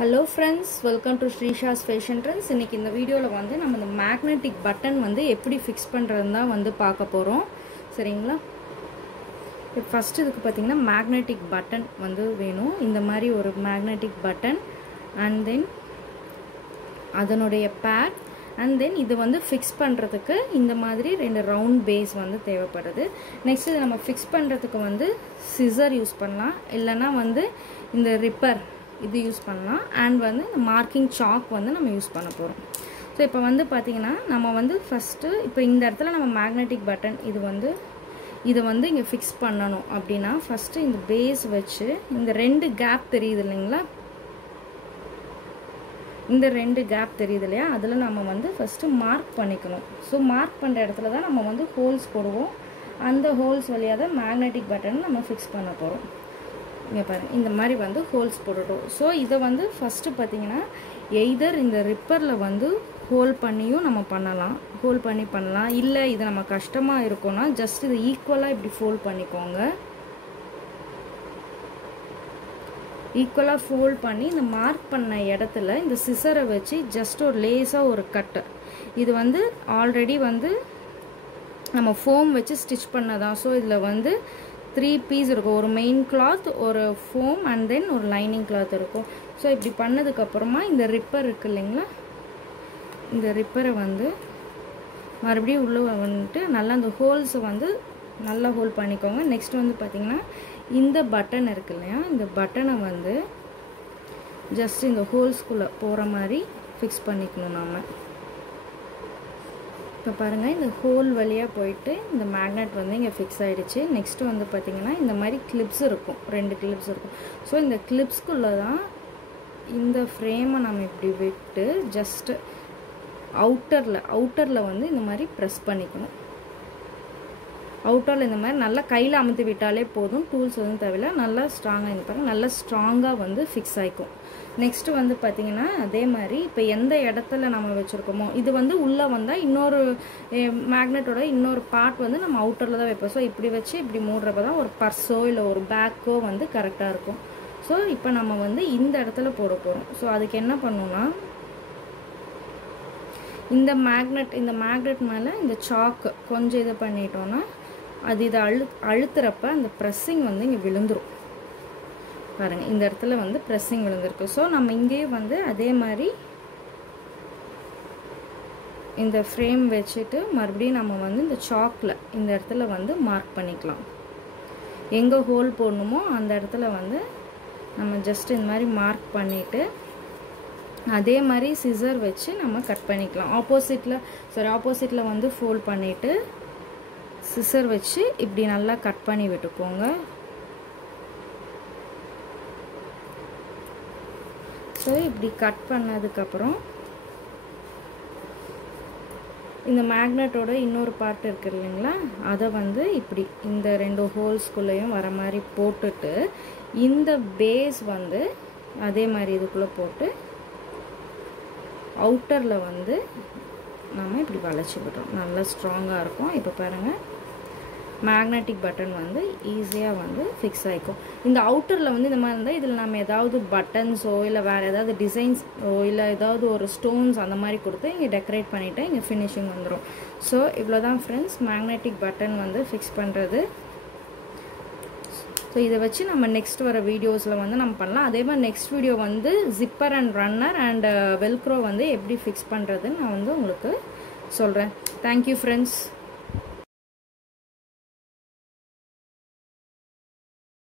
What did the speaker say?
Hello friends, welcome to Srisha's Fashion Trends. இன்னைக்கு இந்த வீடியோல வந்து நம்ம இந்த magnetic button வந்து எப்படி fix பண்றதுன்னு தான் வந்து பார்க்க போறோம். சரிங்களா? ஃபர்ஸ்ட் இதுக்கு பாத்தீங்கன்னா magnetic button வந்து வேணும். இந்த மாதிரி ஒரு magnetic button and then அதனுடைய pad and then இது வந்து fix பண்றதுக்கு இந்த மாதிரி ரெண்டு ரவுண்ட் பேஸ் வந்து தேவைப்படுது. நெக்ஸ்ட் இது நம்ம fix பண்றதுக்கு வந்து scissor யூஸ் பண்ணலாம் இல்லனா வந்து இந்த ரிப்பர் இது யூஸ் பண்ணலாம் and வந்து இந்த மார்க்கிங் சாக் வந்து நம்ம யூஸ் பண்ண போறோம். சோ இப்போ வந்து பாத்தீங்கன்னா நம்ம வந்து ஃபர்ஸ்ட் இப்போ இந்த இடத்துல நம்ம magnetic button இது வந்து இங்க fix பண்ணனும் அப்படினா ஃபர்ஸ்ட் இந்த பேஸ் வச்சு இந்த ரெண்டு கேப் தெரியுது இல்லீங்களா? இந்த ரெண்டு கேப் தெரியுது இல்லையா? அதுல நம்ம வந்து ஃபர்ஸ்ட் மார்க் பண்ணிக்கணும். சோ மார்க் பண்ற இடத்துல தான் நம்ம வந்து ஹோல்ஸ் போடுவோம். அந்த ஹோல்ஸ் வழியா தான் magnetic button நம்ம fix பண்ண போறோம். இங்க பாருங்க இந்த மாதிரி வந்து ஹோல்ஸ் போடுறோம். சோ இத வந்து ஃபர்ஸ்ட் பாத்தீங்கன்னா எய்தர் இந்த ரிப்பர்ல வந்து ஹோல் பண்ணியும் நம்ம பண்ணலாம். ஹோல் பண்ணலாம். இல்ல இது நம்ம கஷ்டமா இருக்கும்னா ஜஸ்ட் இது ஈக்குவலா இப்படி ஃபோல்ட் பண்ணிக்கோங்க. ஈக்குவலா ஃபோல்ட் பண்ணி இந்த மார்க் பண்ண இடத்துல இந்த சிசரை வச்சு ஜஸ்ட் ஒரு லேசா ஒரு கட். இது வந்து ஆல்ரெடி வந்து நம்ம ஃபோம் வச்சு ஸ்டிட்ச் பண்ணதா. சோ இதுல வந்து 3 பீஸ் இருக்கும். ஒரு மெயின் கிளாத், ஒரு ஃபோம் and then ஒரு லைனிங் கிளாத் இருக்கும். சோ இப்படி பண்ணதுக்கு அப்புறமா இந்த ரிப்பர் இருக்கு இல்லீங்களா? இந்த ரிப்பரை வந்து மறுபடியும் உள்ள வந்துட்டு நல்லா அந்த ஹோல்ஸ் வந்து நல்லா ஹோல் பண்ணிக்கோங்க. நெக்ஸ்ட் வந்து பாத்தீங்கன்னா இந்த பட்டன் இருக்கு இல்லையா? இந்த பட்டனை வந்து ஜஸ்ட் இந்த ஹோல்ஸ்க்குள்ள போற மாதிரி ஃபிக்ஸ் பண்ணிக்கணும் நாம. இப்போ பாருங்க இந்த ஹோல் வழியா போயிட்டு இந்த மேக்னெட் வந்து இங்க ஃபிக்ஸ் ஆயிடுச்சு. நெக்ஸ்ட் வந்து பாத்தீங்கன்னா இந்த மாதிரி கிளிப்ஸ் இருக்கும். ரெண்டு கிளிப்ஸ் இருக்கும். சோ இந்த கிளிப்ஸ்க்குள்ள தான் இந்த ஃப்ரேமை நம்ம இப்படி விட்டு ஜஸ்ட் அவுட்டர்ல வந்து இந்த மாதிரி பிரஸ் பண்ணிக்கணும். அவுட்டர்ல இந்த மாதிரி நல்லா கையில அமுத்தி விட்டாலே போதும். டூல்ஸ் வந்து தேவையில்லை. நல்லா ஸ்ட்ராங்கா இந்த பாருங்க நல்லா ஸ்ட்ராங்கா வந்து ஃபிக்ஸ் ஆயிக்கும். நெக்ஸ்ட் வந்து பாத்தீங்கன்னா அதே மாதிரி இப்போ எந்த இடத்துல நம்ம வச்சிருக்கோமோ இது வந்து உள்ள வந்தா இன்னொரு மேக்னெட்டோட இன்னொரு பார்ட் வந்து நம்ம அவுட்டர்ல தான் வைப்போம். சோ இப்படி வச்சு இப்படி மூடுறப்ப தான் ஒரு பர்ஸோ இல்ல ஒரு பேக்கோ வந்து கரெக்டா இருக்கும். சோ இப்போ நம்ம வந்து இந்த இடத்துல போட போறோம். சோ அதுக்கு என்ன பண்ணனும்னா இந்த மேக்னெட் மேல இந்த சாக் கொஞ்சம் இது பண்ணிட்டோம்னா அது இத அழுத்துறப்ப அந்த பிரஸ்ஸிங் வந்து இங்க விழுந்துரும். பாருங்க இந்த இடத்துல வந்து பிரஸ்ஸிங் விழுந்திருக்கு. சோ நம்ம இங்கேயே வந்து அதே மாதிரி இந்த ஃப்ரேம் வச்சிட்டு மறுபடியும் நம்ம வந்து இந்த சாக்ல இந்த இடத்துல வந்து மார்க் பண்ணிக்கலாம். எங்க ஹோல் போடணுமோ அந்த இடத்துல வந்து நம்ம ஜஸ்ட் இந்த மாதிரி மார்க் பண்ணிட்டு அதே மாதிரி சிசர் வச்சு நம்ம கட் பண்ணிக்கலாம். ஆப்போசிட்ல வந்து ஃபோல்ட் பண்ணிட்டு சிசர் வச்சு இப்படி நல்லா கட் பண்ணி விட்டுக்கோங்க. சோ இப்படி கட் பண்ணதுக்கு அப்புறம் இந்த மேக்னெட்டோட இன்னொரு பார்ட் இருக்கு இல்லைங்களா? அத வந்து இப்படி இந்த ரெண்டு ஹோல்ஸ்க்குள்ளேயும் வர மாதிரி போட்டுட்டு இந்த பேஸ் வந்து அதே மாதிரி இதுக்குள்ள போட்டு அவுட்டர்ல வந்து நாம இப்படி வளைச்சு விடுறோம். நல்லா ஸ்ட்ராங்கா இருக்கும். இப்போ பாருங்க மேக்னெட்டிக் பட்டன் வந்து ஈஸியா வந்து ஃபிக்ஸ் ஆயிக்கும். இந்த அவுட்டர்ல வந்து இந்த மாதிரி இருந்தா இதுல நாம ஏதாவது பட்டன்ஸோ இல்ல வேற ஏதாவது டிசைன்ஸ் இல்ல ஏதாவது ஒரு ஸ்டோன்ஸ் அந்த மாதிரி கொடுத்து இங்க டெக்கரேட் பண்ணிட்டா இங்க ஃபினிஷிங் வந்துரும். சோ இவ்வளவுதான் फ्रेंड्स மேக்னெட்டிக் பட்டன் வந்து ஃபிக்ஸ் பண்றது. சோ இத வச்சு நம்ம நெக்ஸ்ட் வர வீடியோஸ்ல வந்து நம்ம பண்ணலாம். அதே மாதிரி நெக்ஸ்ட் வீடியோ வந்து zipper and runner and Velcro வந்து எப்படி ஃபிக்ஸ் பண்றதுன்னு நான் வந்து உங்களுக்கு சொல்றேன். Thank you friends.